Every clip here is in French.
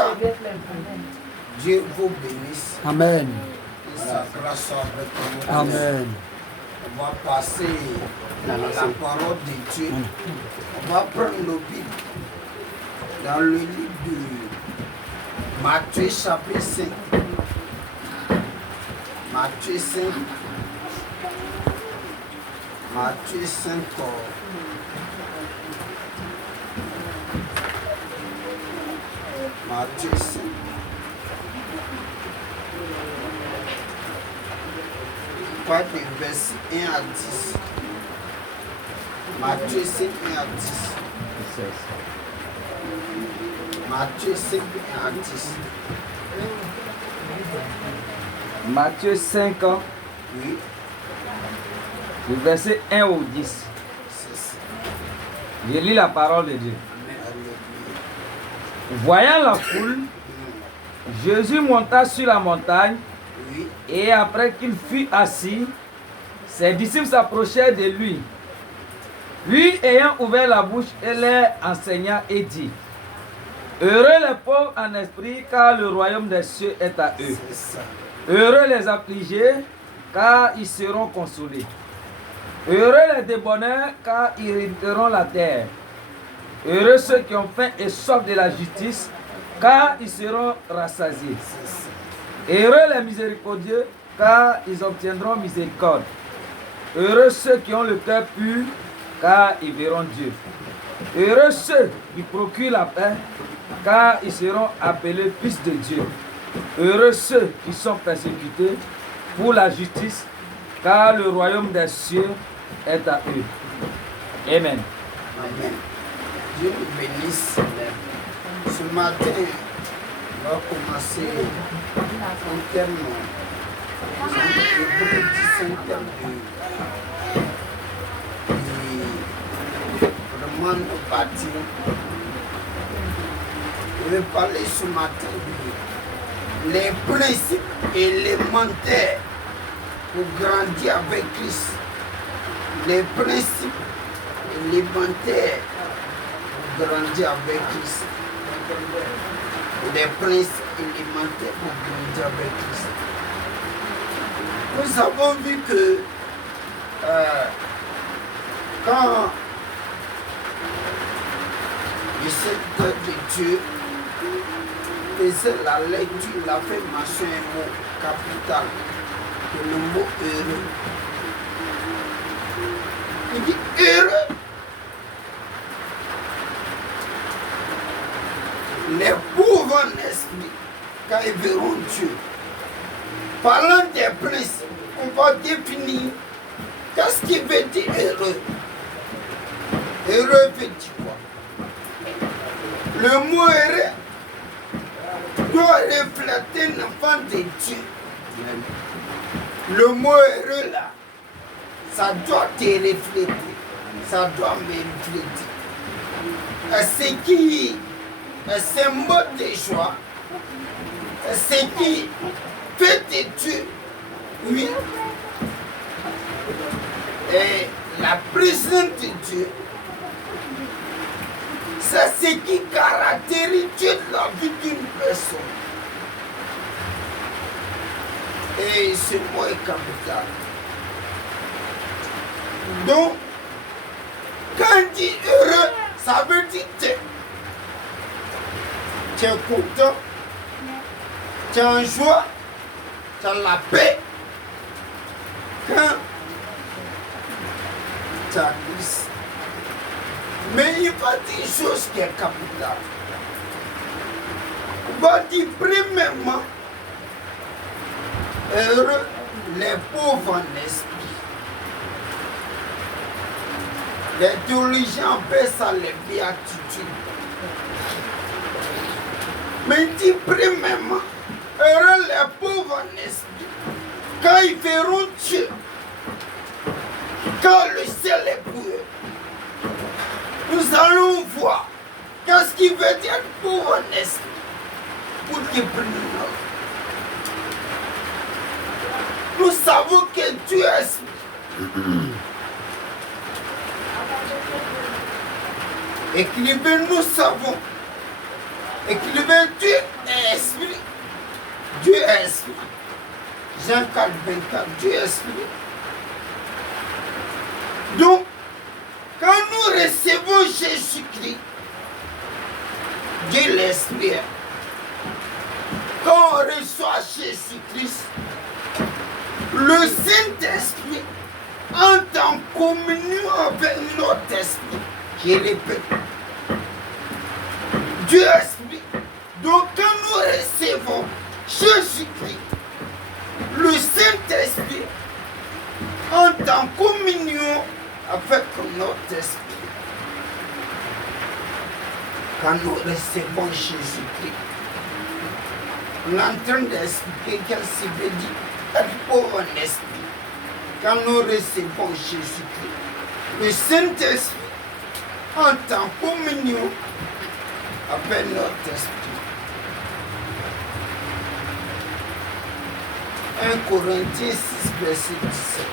cas, Dieu vous bénisse. Amen. Et sa grâce soit avec nous. Amen. On va passer à la parole de Dieu. On va prendre nos Bibles dans le livre de Matthieu chapitre 5. Matthieu 5. Matthieu 5. Matthieu 5. Pas de verset 1 à 10. Matthieu 5, 1 à 10. Matthieu 5, 1 à 10. Matthieu 5, Oui, du verset 1 au 10. c'est ça. Je lis la parole de Dieu. Alléluia. Voyant la foule, Jésus monta sur la montagne Oui, et après qu'il fut assis, ses disciples s'approchèrent de lui. Lui ayant ouvert la bouche, il leur enseigna et dit: Heureux les pauvres en esprit, car le royaume des cieux est à eux. c'est ça. Heureux les affligés, car ils seront consolés. Heureux les débonneurs, car ils hériteront la terre. Heureux ceux qui ont faim et soif de la justice, car ils seront rassasiés. Heureux les miséricordieux, car ils obtiendront miséricorde. Heureux ceux qui ont le cœur pur, car ils verront Dieu. Heureux ceux qui procurent la paix, car ils seront appelés fils de Dieu. Heureux ceux qui sont persécutés pour la justice, car le royaume des cieux est à eux. Amen. Amen. Dieu nous bénisse. Ce matin, on va commencer un terme. Je vous dis un terme de monde bâti. Je vais parler ce matin des principes élémentaires pour grandir avec Christ. Les principes élémentaires pour grandir avec Christ. Les principes élémentaires pour grandir avec Christ. Nous avons vu que quand le serviteur de Dieu faisait la lecture, il a fait mention un mot capital, le mot heureux. Il dit heureux les pauvres en esprit, car ils verront Dieu. Parlant des principes, on va définir qu'est-ce qui veut dire heureux. Heureux veut dire quoi? Le mot heureux doit refléter l'enfant de Dieu. Le mot heureux là, ça doit te refléter, ça doit me refléter. Ce qui est symbole de joie, ce qui fait de Dieu, oui, et la présence de Dieu, c'est ce qui caractérise Dieu de la vie d'une personne. Et ce mot est capital. Donc, quand on dit heureux, ça veut dire tu es content, tu es en joie, tu as la paix. Quand tu as Christ. Mais il va dire une chose qui est capitale. Il va dire premièrement, heureux les pauvres en esprit. Les théologiens appellent ça les béatitudes. Mais il dit premièrement, heureux les pauvres en esprit, quand ils verront Dieu, quand le ciel est pour eux. Nous allons voir qu'est-ce qui veut dire pauvre en esprit pour te prendre. Nous savons que Dieu est esprit. Écrivez, nous savons Écrivez, Dieu est esprit. Dieu est esprit. Jean 4, 24, Dieu est esprit. Donc, quand nous recevons Jésus-Christ, Dieu l'esprit. Quand on reçoit Jésus-Christ, le Saint-Esprit entre en communion avec notre esprit. Je répète, Dieu est esprit. Donc quand nous recevons Jésus-Christ, le Saint-Esprit entre en communion avec notre esprit. Quand nous recevons Jésus-Christ, on est en train d'expliquer qu'est-ce qu'il veut dire être pauvre en esprit. Quand nous recevons Jésus-Christ, le Saint-Esprit entre en communion avec notre esprit. 1 Corinthiens 6, verset 17.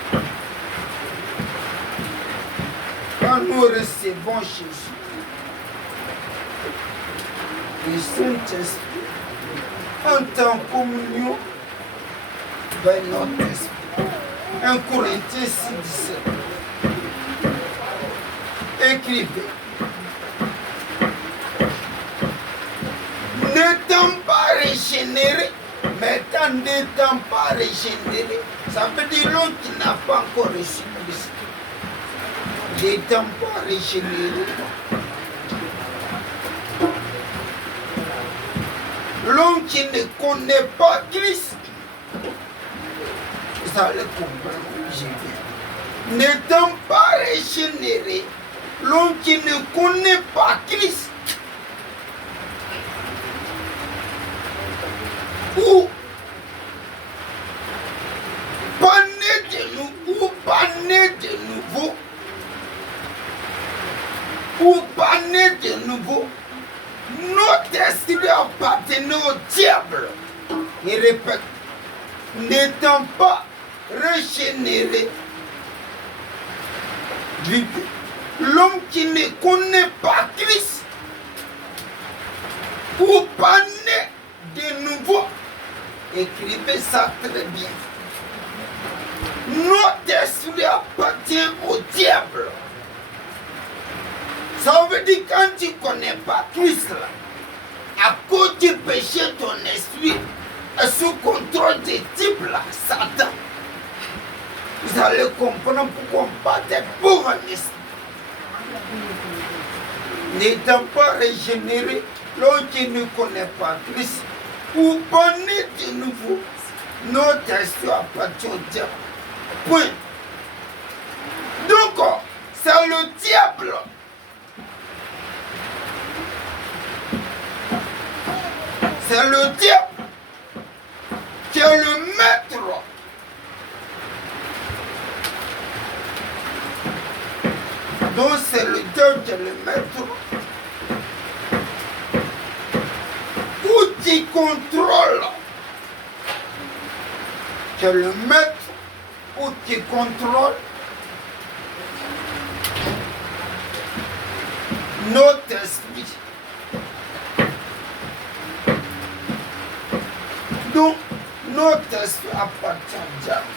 Quand nous recevons Jésus, le Saint-Esprit entre en communion avec notre esprit. 1 Corinthiens 6, 17. Écrivez. N'étant pas régénéré, mais quand n'étant pas régénéré, ça veut dire l'homme qui n'a pas encore reçu Christ. N'étant pas régénéré, l'homme qui ne connaît pas Christ, vous allez comprendre où je viens. N'étant pas régénéré, l'homme qui ne connaît pas Christ, ou pas né de nous, ou pas né de nouveau, ou pas né de nouveau, notre esprit appartenait au diable. Et répète, n'étant pas régénéré, l'homme qui ne connaît pas Christ, ou pas né de nouveau, écrivez ça très bien. Notre esprit appartient au diable. Ça veut dire quand tu ne connais pas Christ, là, à cause du péché, ton esprit est sous contrôle des types là, Satan. Vous allez comprendre pourquoi on parle des pauvres esprits. N'étant pas régénéré, l'homme qui ne connaît pas Christ, ou pas né de nouveau, notre esprit appartient au diable. Point. Donc, c'est le diable. C'est le diable qui est le maître. Donc c'est le diable qui est le maître. Ou qui contrôle. Qui est le maître ou qui contrôle notre esprit. Donc, notre esprit appartient au diable.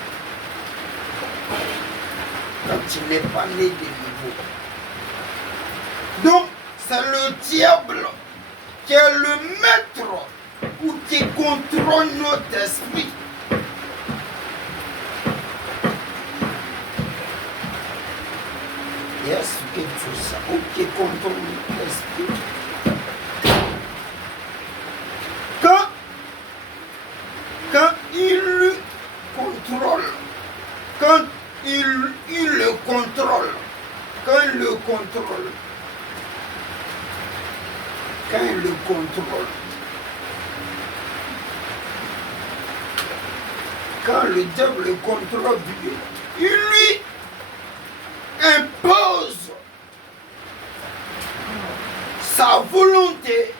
Quand tu n'es pas né de nouveau. Donc, c'est le diable qui est le maître ou qui contrôle notre esprit. Yes, quelque chose ça, ou qui contrôle notre esprit. Quand il le contrôle, quand il le contrôle, quand il le contrôle, quand le diable le contrôle, il lui impose sa volonté.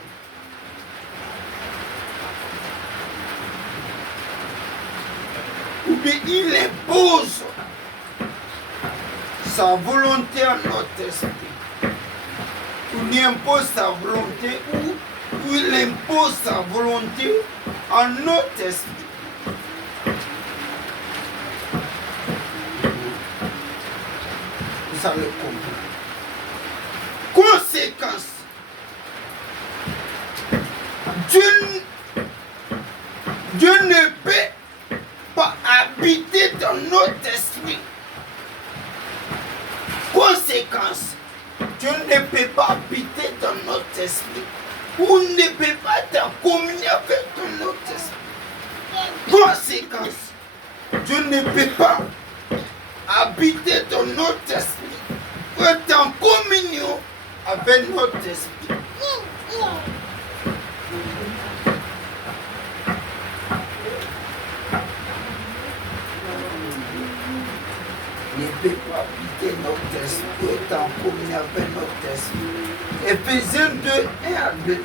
Ou bien il impose sa volonté à notre esprit. Il lui impose sa volonté ou où il impose sa volonté en notre esprit. Vous allez comprendre. Conséquence. Dieu ne peut pas habiter dans notre esprit. Conséquence. Dieu ne peut pas habiter dans notre esprit. Ou ne peut pas être en communion avec notre esprit. Conséquence. Dieu ne peut pas habiter dans notre esprit. Ou être en communion avec notre esprit. Ne peut pas habiter notre esprit, être en communion avec notre esprit. Éphésiens 2, 1 à 2.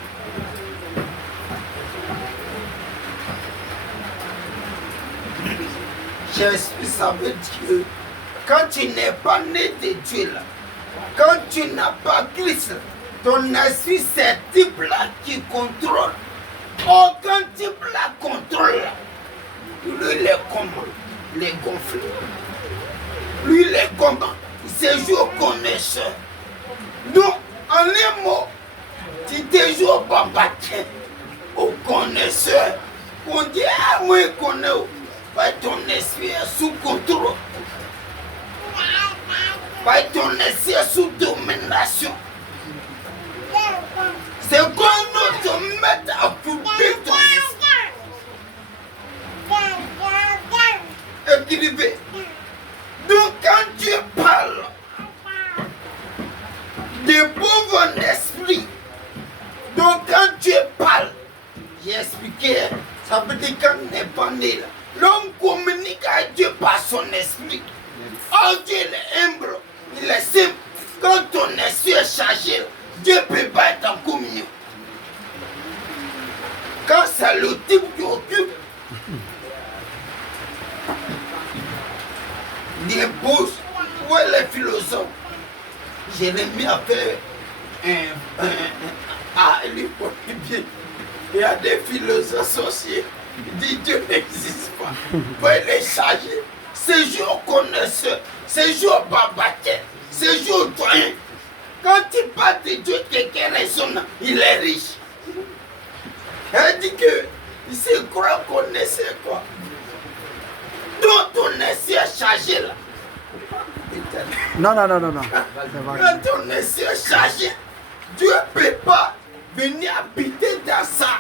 J'explique, ça veut dire que quand tu n'es pas né de Dieu là, quand tu n'as pas Christ, ton esprit c'est type là qui contrôle. Aucun type là contrôle. Lui il est comment? Les gonfler. Lui il est comment? C'est jouer au connaisseur. Donc en un mot, tu te joues au babaquin, au connaisseur. On dit ah moi je connais. Ton esprit est sous contrôle. Ton esprit est sous domination. C'est comme nous te mettre à couper ton esprit. Écrivez. Donc quand Dieu parle de pauvres esprits, donc quand Dieu parle, j'ai expliqué, ça veut dire qu'on n'est pas né là. L'homme communique avec Dieu par son esprit. Oh Dieu il est humble, il est simple. Quand ton esprit est chargé, Dieu ne peut pas être en communion. Quand c'est le type qui occupe, il impose. Où est le philosophe? Jérémie a fait lui connaît bien. Il y a des philosophes associés. Il dit Dieu n'existe pas. Il est chargé. C'est jour connaisseur. C'est jour babaquet. C'est jour doyen. Quand il parle de Dieu, quelqu'un raisonne, il est riche. Elle dit que il se croit connaisseur quoi. Donc ton esprit est chargé là. Non. Quand ton esprit est chargé, Dieu ne peut pas venir habiter dans ça.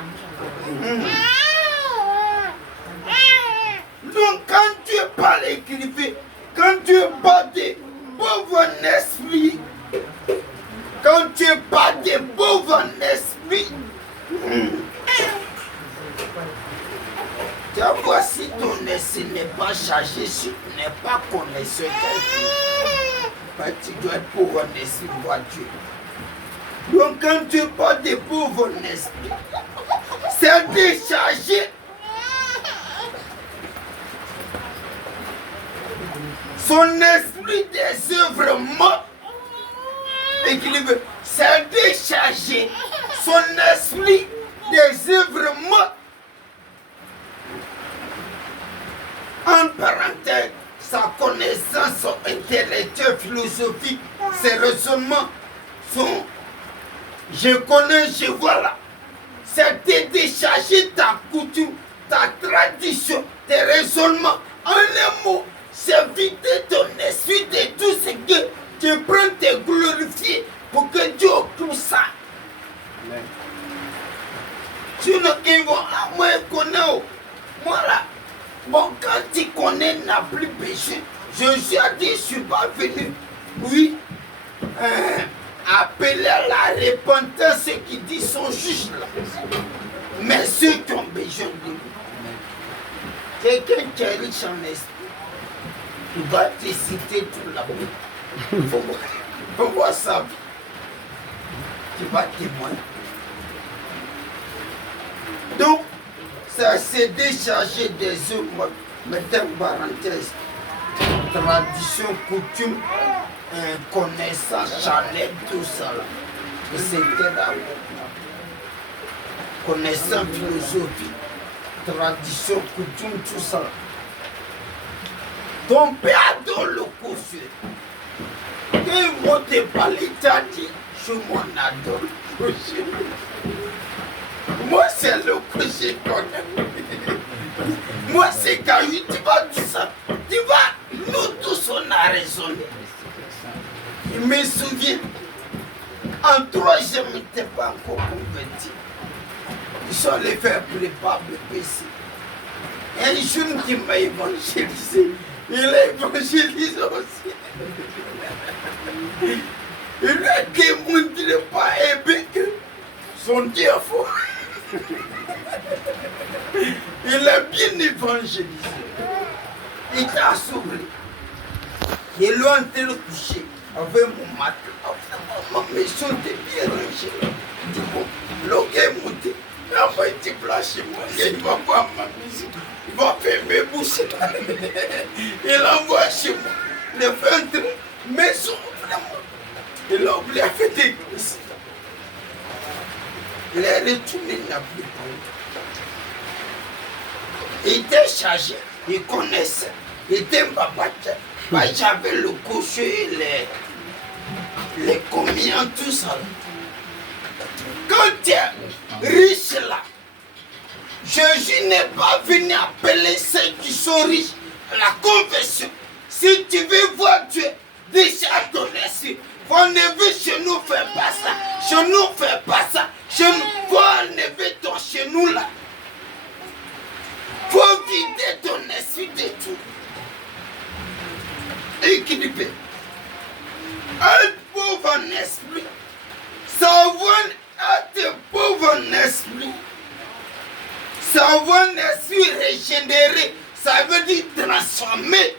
Donc quand Dieu parle, écrivez, quand Dieu parle de pauvres esprits, quand Dieu parle de pauvres esprits, voici ton esprit n'est pas chargé, si tu n'es pas connaisseur, tu dois être pauvre esprit, vois Dieu. Donc quand Dieu parle de pauvres esprits, c'est décharger son esprit des œuvres mortes. Écrivez, c'est décharger son esprit des œuvres mortes. En parenthèse, sa connaissance, son intellectuel, philosophique, ses raisonnements sont je connais, je vois là. C'est de décharger ta coutume, ta tradition, tes raisonnements. En un mot, c'est vider ton esprit de tout ce que tu prends te glorifier pour que Dieu occupe ça. Sinon, ils vont, moi je connais, moi là. Bon, quand tu connais, n'a plus péché. Jésus a dit, je ne suis pas venu. Oui. Appeler à la repentance ceux qui disent sont justes là. Mais ceux qui ont besoin de lui. Quelqu'un qui est riche en esprit, il va te citer tout là-bas. Il faut voir sa vie. Tu vas témoigner. Donc, ça s'est déchargé des œuvres, mettez en parenthèse, tradition, coutume, connaissance, Chanel, tout ça là. Etc. connaissant philosophie, tradition, coutume, tout ça. Ton père donne le caution. Et moi, t'es pas l'état dit, je m'en adore. Moi, c'est le que je connais. Moi, c'est quand tu vas dire ça. Tu vas, nous tous, on a raisonné. Je me souviens, en 3, je ne m'étais pas encore converti. Ils sont allés faire préparer le PC. Et un jeune qui m'a évangélisé, il a évangélisé aussi. Il a démontré par Hébé que son Dieu est fort. Il a bien évangélisé. Il t'a sauvé. Ils l'ont en train de coucher avec mon matin. Ma maison était bien rangée. Il dit bon, l'eau est montée. Il va être placé moi. Il va voir ma musique. Il va faire mes bouches. Il envoie chez moi. Il fait entrer maison vraiment. Il a oublié à faire des gosses. Il est retourné, il n'a plus parlé. Il était chargé, il connaissait. Il était babaté. J'avais le cocher, les communions, tout ça. Quand tu es riche là, Jésus n'est pas venu appeler ceux qui sont riches à la conversion. Si tu veux voir Dieu, déjà ton esprit. Faut enlever chez nous, fais pas ça. Chez nous, fais pas ça. Chez nous, faut enlever ton chez nous là. Faut vider ton esprit de tout. Équilibré. Un pauvre esprit. Savoir être pauvre esprit. Savoir un esprit régénéré. Ça veut dire transformer.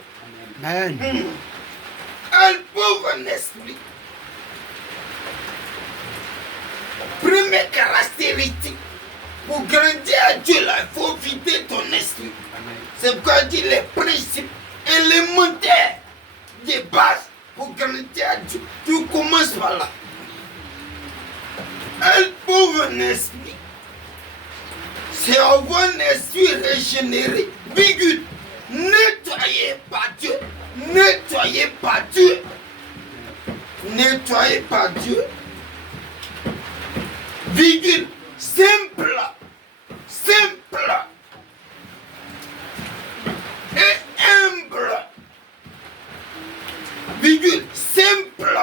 Amen. Un pauvre esprit. Première caractéristique, pour grandir à Dieu, là, il faut vider ton esprit. C'est pourquoi il dit les principes élémentaires des bases pour grandir à Dieu. Tu commences par là. Un pauvre esprit, c'est avoir un esprit régénéré, virgule, nettoyé par Dieu. Nettoyé par Dieu. Nettoyé par Dieu. Virgule, simple, simple et humble. Virgule, simple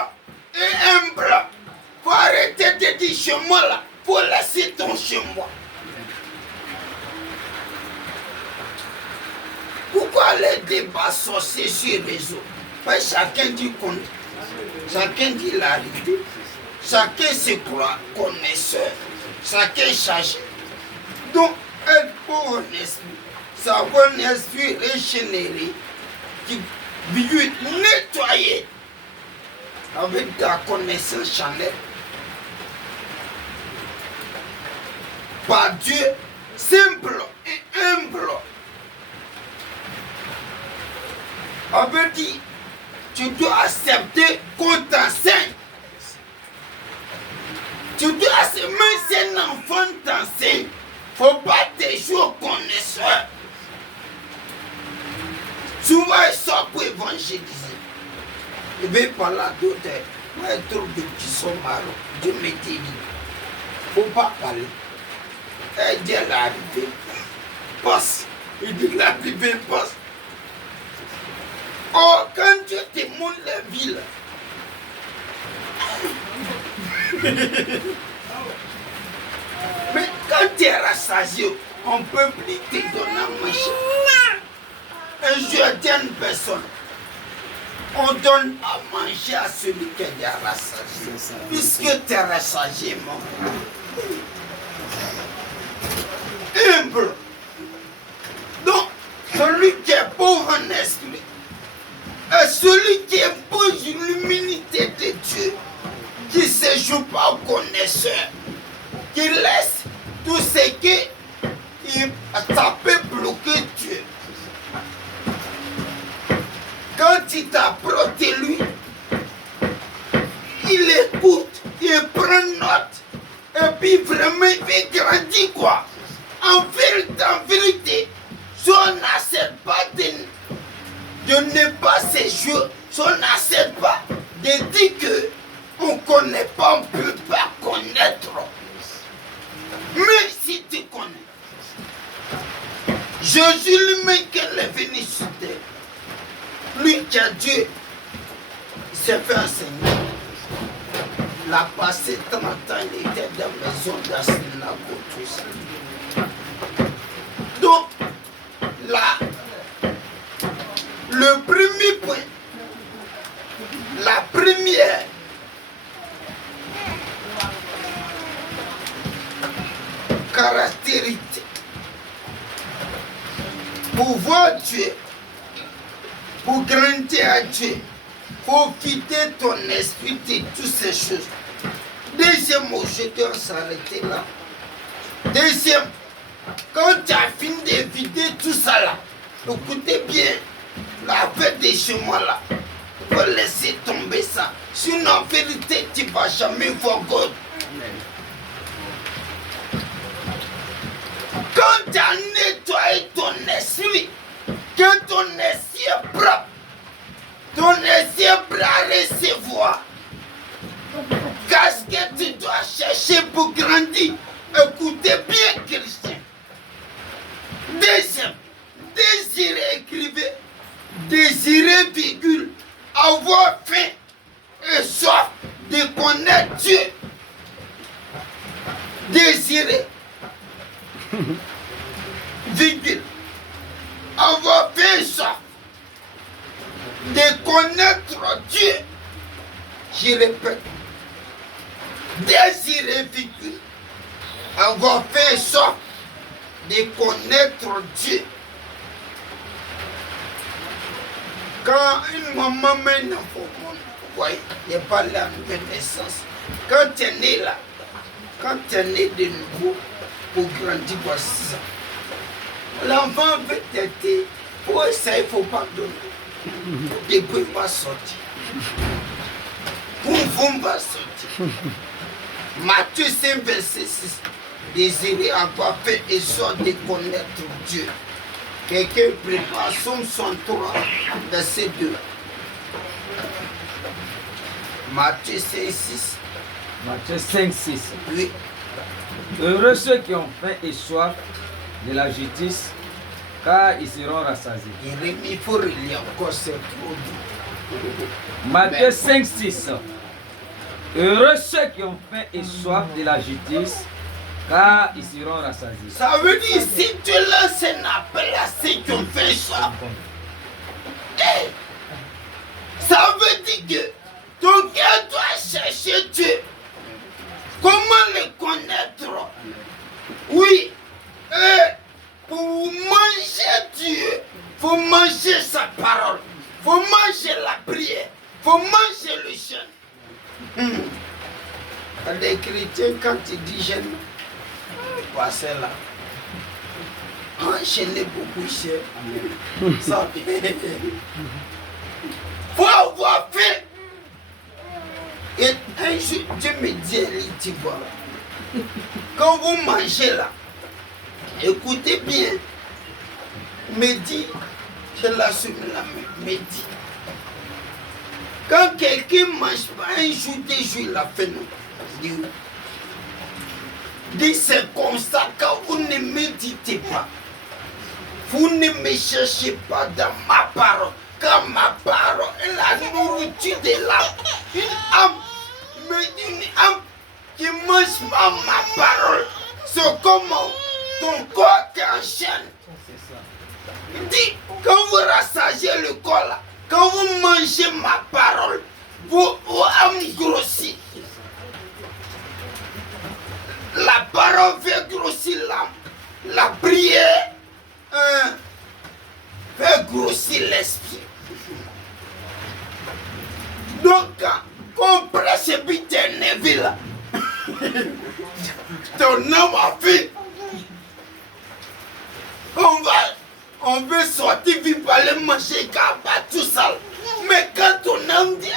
et humble. Faut arrêter de dire chez moi là, faut laisser ton chez moi. Pourquoi les débats sorciers sur les réseaux? Chacun dit qu'on est. Chacun dit la vérité. Chacun se croit connaisseur. Chacun cherche. Donc, être pour un esprit, savoir un esprit régénéré qui veut nettoyer avec ta connaissance chanelle par Dieu, simple et humble. On veut dire, tu dois accepter qu'on t'enseigne. Tu dois accepter, même si un enfant t'enseigne, il ne faut pas toujours connaisseur. Souvent, ils sont pour évangéliser. Je vais parler à d'autres. Moi, je trouve des petits sont marrons. Dieu me dit, il ne faut pas parler. Et Dieu l'a arrivé. Passe. Il dit, l'arrivée passe. Oh, quand Dieu te montre la ville, mais quand tu es rassasié, on ne peut plus te donner à manger. Un jour, il y a une personne, on donne à manger à celui qui est rassasié. Puisque tu es rassasié, mon humble. Donc, celui qui est pauvre en esprit, et celui qui impose l'humilité de Dieu, qui ne se joue pas au connaisseur, qui laisse tout ce qui ça peut bloquer Dieu. Quand il t'approche de lui, il écoute, il prend note, et puis vraiment il veut grandir en vérité, si on n'accepte pas de ne pas séjour, si on n'accepte pas de dire que on ne connaît pas, on ne peut pas connaître. Mais si tu connais, Jésus lui-même qu'il est venu sur terre, lui qui a Dieu, il s'est fait enseigner. Il a passé 30 ans, il était dans la maison de la synagogue, tout ça. Donc, là, le premier point, la première caractéristique pour voir Dieu, pour grandir à Dieu, faut quitter ton esprit de toutes ces choses. Deuxième mot, je dois s'arrêter là. Deuxième, quand tu as fini de vider tout ça là, écoutez bien, la fête des chemins là, il faut laisser tomber ça. Sinon, en vérité, tu ne vas jamais voir God. Quand tu as nettoyé ton esprit, que ton esprit est propre, ton esprit est prêt à recevoir. Qu'est-ce que tu dois chercher pour grandir? Écoutez bien, Christian. Deuxième, désirer, écrivez, désirer, virgule, avoir faim et soif de connaître Dieu. Désirer, virgule, avoir faim et soif de connaître Dieu. Je répète, désirer, virgule, avoir faim et soif de connaître Dieu. Quand une maman met un enfant, vous voyez, il n'y a pas la nouvelle naissance. Quand tu es né là, quand tu es né de nouveau, pour grandir, voici ça. L'enfant veut t'aider, pour ça, il ne faut pas donner. Il ne peut pas sortir. Pour vous, va sortir. Matthieu 5, verset 6. Désirer avoir fait et soit de connaître Dieu. Quelqu'un prépare Somme 103, verset 2. Matthieu 5, 6. Matthieu 5, 6. Oui. Heureux ceux qui ont faim et soif de la justice, car ils seront rassasiés. Il faut relire encore, c'est trop dur. Matthieu 5, 6. Heureux ceux qui ont faim et soif de la justice, car ils seront rassasiés. Ça veut dire, si tu lances un appel à ceux qui ont fait ça, ça veut dire que ton cœur doit chercher Dieu. Comment le connaître? Oui, pour manger Dieu, il faut manger sa parole, il faut manger la prière, il faut manger le jeûne. Les chrétiens, quand ils disent jeûne, passez là. Enchaîner beaucoup cher. Ça faut avoir fait. Et un jour, Dieu me dit, tu vois, quand vous mangez là, écoutez bien, me dit, je l'assume là, me dit, quand quelqu'un ne mange pas un jour, 2 jours, il a fait non. Dit c'est comme ça, quand vous ne méditez pas, vous ne me cherchez pas dans ma parole, quand ma parole est la nourriture de l'âme. Une âme qui mange pas ma parole, c'est comme ton corps qui enchaîne. Dit, quand vous rassagez le corps là, quand vous mangez ma parole, vos âmes grossissent. La parole fait grossir l'âme. La prière fait grossir l'esprit. Donc, quand on presse et puis tu es énervé là, ton âme a fait. On veut sortir, vivre, aller manger, car pas tout ça. Mais quand ton âme dit,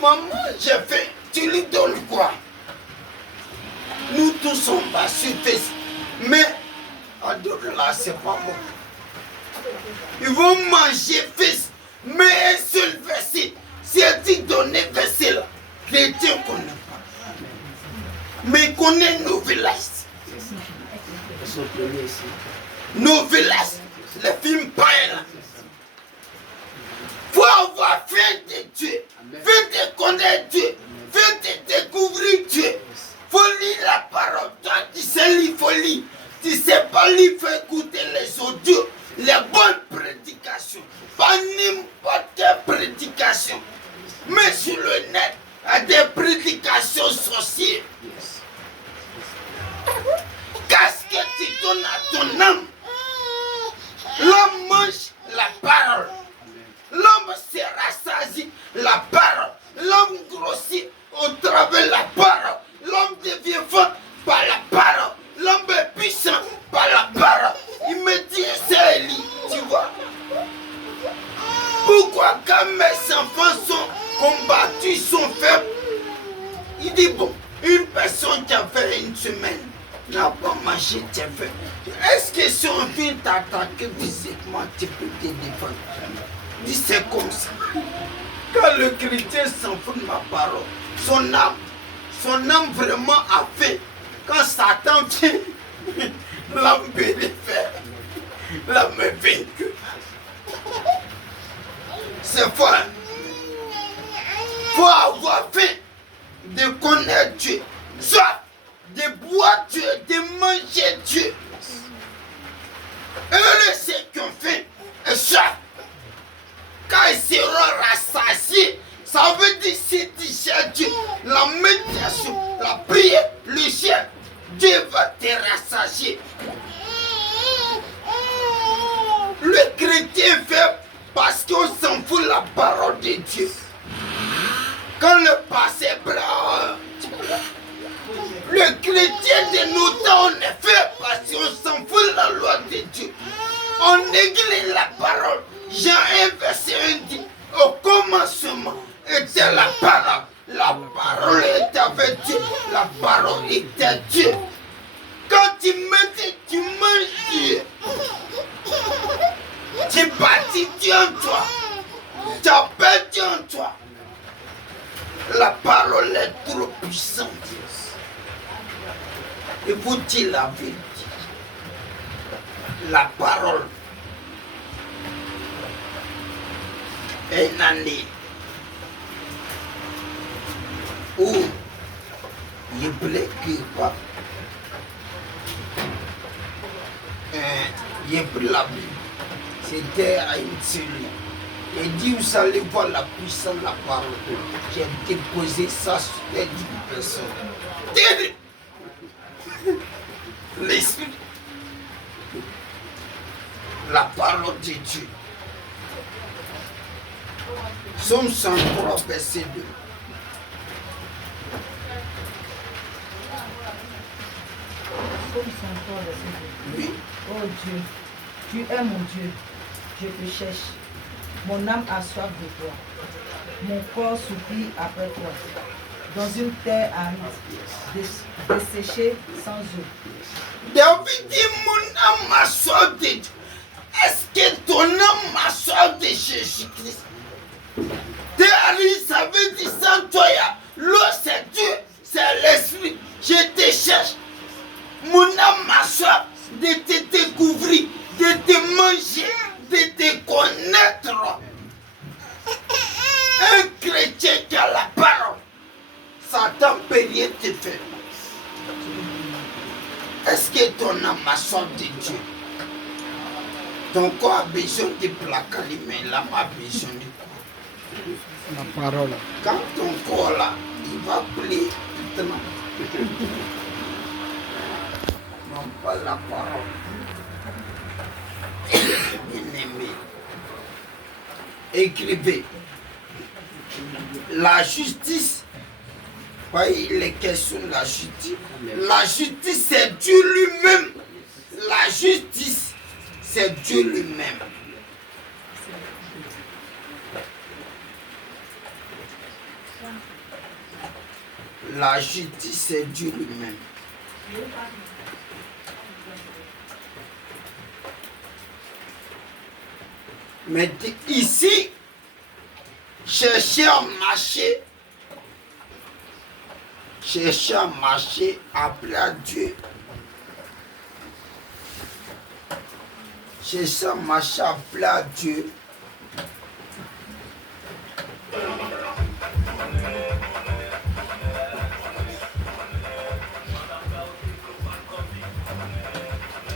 maman, j'ai fait. Tu lui donnes quoi? Nous tous on va sur fils. Mais à d'autres là, c'est pas bon. Ils vont manger fils. Mais un seul verset. Si elle dit donner verset là, chrétien connaît pas. Mais connaît nos villages. Nos villages. Les films païens là. Faut avoir faim de Dieu. Faim de connaître Dieu. Faim de découvrir Dieu. Faut lire la parole. Toi, tu sais lire, faut lire. Tu sais pas lire, faut écouter les audios. Les bonnes prédications. Pas n'importe quelle prédication. Mais sur le net, il y a des prédications sorcières. Qu'est-ce que tu donnes à ton âme? L'homme mange la parole. L'homme se rassasie la parole. L'homme grossit au travers de la parole. L'homme devient fort par la parole. L'homme est puissant par la parole. Il me dit, c'est Élie, tu vois. Pourquoi quand mes enfants sont combattus, sont faibles? Il dit, bon, une personne qui a fait une semaine n'a pas mangé, tu as fait. Est-ce que si on vient t'attaquer physiquement, tu peux te défendre? Il dit, c'est comme ça. Quand le chrétien s'en fout de ma parole, son âme vraiment a fait. Quand Satan dit, l'âme peut le faire. L'âme est vaincue. C'est fort. Il faut avoir faim de connaître Dieu. Soit de boire Dieu, de manger Dieu. Heureux ceux qui ont faim et soif. Quand ils seront rassasiés, ça veut dire si tu cherches Dieu, la méditation, la prière, le chien, Dieu va te rassasier. Le chrétien fait parce qu'on s'en fout de la parole de Dieu. Quand le passé blanc, le chrétien de nos temps, on est fait parce qu'on s'en fout de la loi de Dieu. On néglige la parole. Jean 1, verset 1 dit, au commencement était la parole. La parole était avec Dieu. La parole était Dieu. Quand tu médites, tu manges Dieu. Tu bâtis Dieu en toi. Tu appelles Dieu en toi. La parole est trop puissante. Et vous dites la vérité. La parole est une année où il voulait que pas. Il a pris la Bible. C'était à une cellule. Il dit, vous allez voir la puissance de la parole. J'ai déposé ça sur les 10 personnes. L'esprit. La parole de Dieu. Somme 103, verset 2. Oui. Oh Dieu, tu es mon Dieu, je te cherche. Mon âme a soif de toi. Mon corps soupire après toi. Dans une terre aride, desséchée sans eau. David dit, mon âme a soif de Dieu. Est-ce que ton âme a soif de Jésus-Christ? Terre aride, ça veut dire sans toi, l'eau c'est Dieu, c'est l'esprit. Je te cherche. Mon âme a soif de te découvrir, de te manger, de te connaître. Un chrétien qui a la parole, Satan ne peut rien te faire. Est-ce que ton âme a soif de Dieu? Ton corps a besoin de plaquer, mais l'âme a besoin de quoi? La parole. Quand ton corps là, il va plier maintenant. Non pas la parole. Bien-aimé. Écrivez. La justice. Voyez les questions de la justice. La justice, c'est Dieu lui-même. La justice, c'est Dieu lui-même. La justice, c'est Dieu lui-même. Mais ici, cherchez à marcher. Cherchez à marcher, appeler à Dieu. Cherchez à marcher, appeler à Dieu.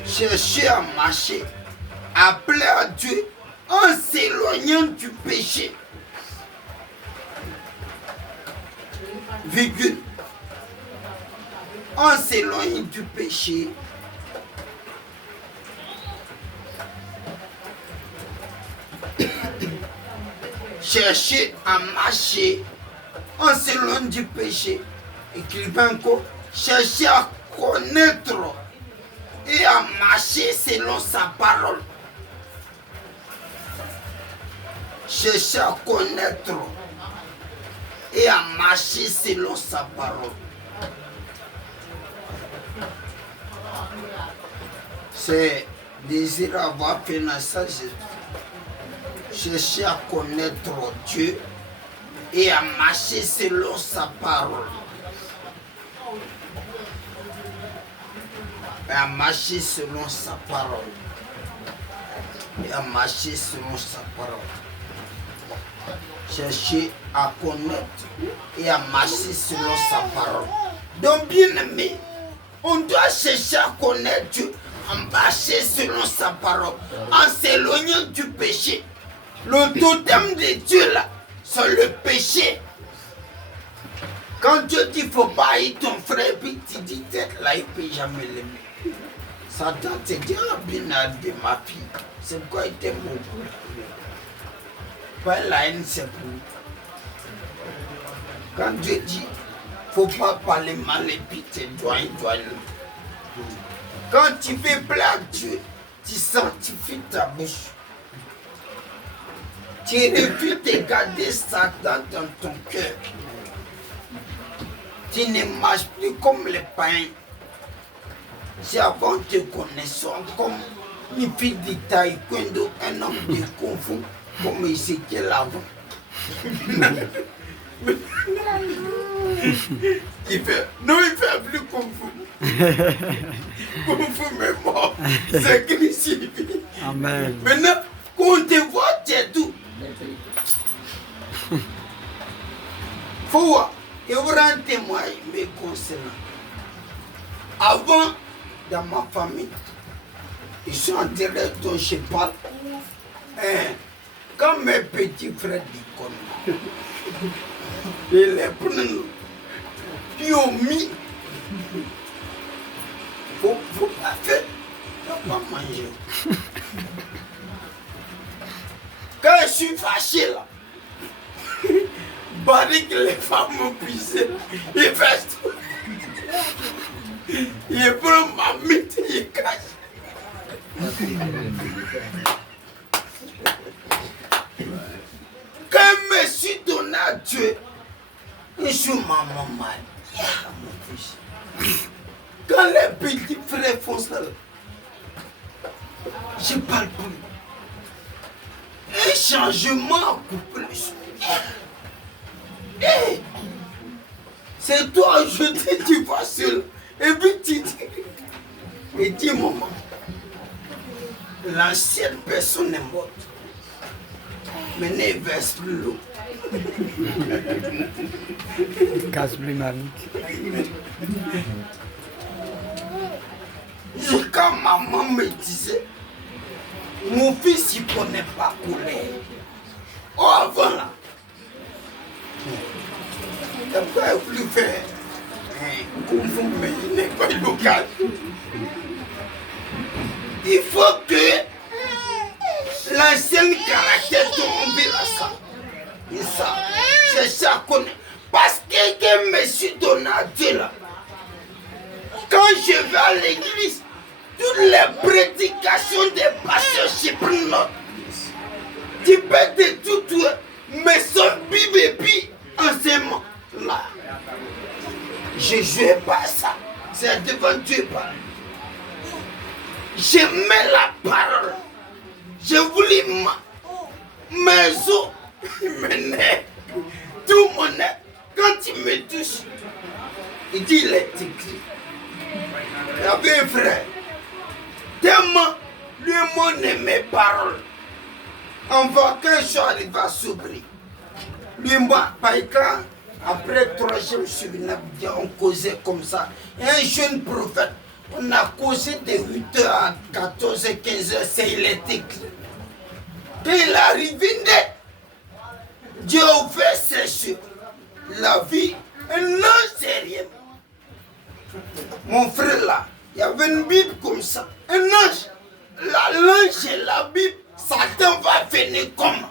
Cherchez à marcher, appeler à Dieu en s'éloignant du péché. Virgule. En s'éloignant du péché. Cherchez à marcher en s'éloignant du péché. Écrivain encore, cherchez à connaître et à marcher selon sa parole. Cherchez à connaître et à marcher selon sa parole. C'est désirer avoir fait naissance. Cherchez à connaître Dieu et à marcher selon sa parole. Et à marcher selon sa parole. Et à marcher selon sa parole. Chercher à connaître et à marcher selon sa parole. Donc, bien aimé, on doit chercher à connaître Dieu, à marcher selon sa parole, en s'éloignant du péché. Le totem de Dieu là, c'est le péché. Quand Dieu dit qu'il ne faut pas haïr ton frère, puis tu dis tête là, il ne peut jamais l'aimer. Satan te dit, ah bien de ma fille, c'est quoi il t'aime beaucoup. Pas la haine, c'est pour. Quand Dieu dit, il ne faut pas parler mal et puis tu dois. Quand tu fais plaire à Dieu, tu sanctifies ta bouche. Tu refuses de garder Satan dans ton cœur. Tu ne marches plus comme les païens. Si avant te connaissant comme une fille de taekwondo, un homme de kung fu, comme Ézéchiel avant. Il fait plus kung fu. Kung fu mais mort. C'est Christ. Amen. Maintenant, quand on te voit, tu es tout. Faut voir. Il y aura un témoin me concernant. Avant, dans ma famille, ils sont en direct dont je parle. Quand mes petits frères déconnent, ils les prennent, puis ils ont mis. Faut pas faire, faut pas manger. Quand je suis fâché là, Barry que les femmes m'ont puissé, il fait tout. Il prend ma mythe, il cache. Quand je me suis donné à Dieu, je suis maman mal. Mon fils. Quand les petits frères font ça, je ne parle plus. Un changement couple. Hey, c'est toi, je te dis pas seul. Et puis tu dis, et dis maman, l'ancienne personne est morte. Maintenant il verse plus l'eau. Casse plus ma vie. Quand maman me disait, mon fils il ne connaît pas colère. Oh avant là. Pourquoi il voulait faire un kung fu, mais il n'est pas local. Il faut que l'ancien caractère tombe à ça. Et ça, c'est ça qu'on est. Parce que je me suis donné à Dieu là. Quand je vais à l'église, toutes les prédications des pasteurs, je prends note. Tu peux de tout, mais son Bible enseignement là. Je ne jouais pas ça. C'est devant Dieu parle. J'aimais la parole. Je voulais mes os, mes nerfs, tout mon nez. Quand il me touche, il dit il est écrit. Il y avait un frère. Tellement lui et moi on aimait parole. On voit qu'un jour il va s'ouvrir. Lui et moi, par écran, après 3 jours, je suis venu, on causait comme ça. Un jeune prophète, on a causé de 8h à 14h, 15h, c'est il est écrit. Quand il est arrivé, Dieu a ouvert ses yeux. La vie, un ange derrière. Mon frère là, il y avait une Bible comme ça. Un ange. L'ange et la Bible, Satan va venir comment?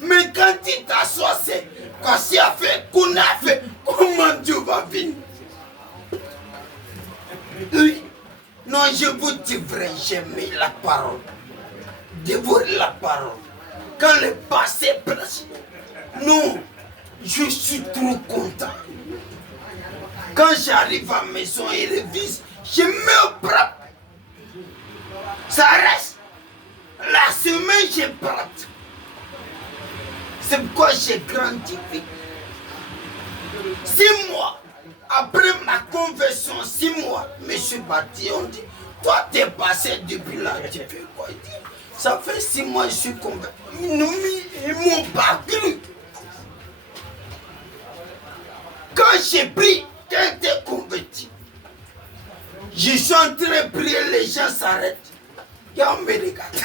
Mais quand il t'assoit, c'est quand il a fait, qu'on a fait, comment Dieu va venir? Oui. Non, je vous dis vrai, j'aimais la parole. Dévorer la parole. Quand le passé prêche, non, je suis trop content. Quand j'arrive à la maison et révise, je me prends. Ça reste. La semaine, je prends. C'est pourquoi j'ai grandi vite. 6 mois après ma conversion, 6 mois, M. Bati, on dit, toi t'es passé depuis là, tu fais quoi? Il dit, ça fait 6 mois que je suis converti. Ils m'ont pas cru. Quand j'ai pris, quand j'étais converti, je suis en train de prier, les gens s'arrêtent. Et on me regarde.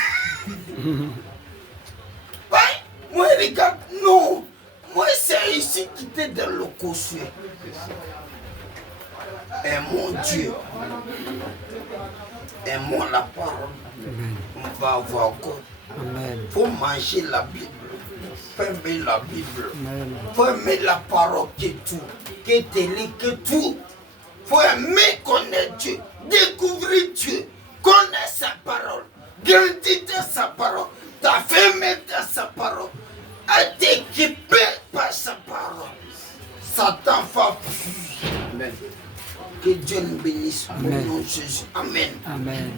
Ouais, moi je regarde, non. Moi c'est ici qui était dans le cossu. Et mon Dieu, aimons la parole. On va avoir encore. Il faut manger la Bible. Il faut aimer la Bible. Il faut aimer la parole que tout. Que télé, que tout. Il faut aimer connaître Dieu. Découvrir Dieu. Connaître sa parole. Grandir dans sa parole. T'affirmer dans sa parole. Être équipé par sa parole. Satan va fuir. Que Dieu nous bénisse. Au nom de Jésus. Amen. Amen.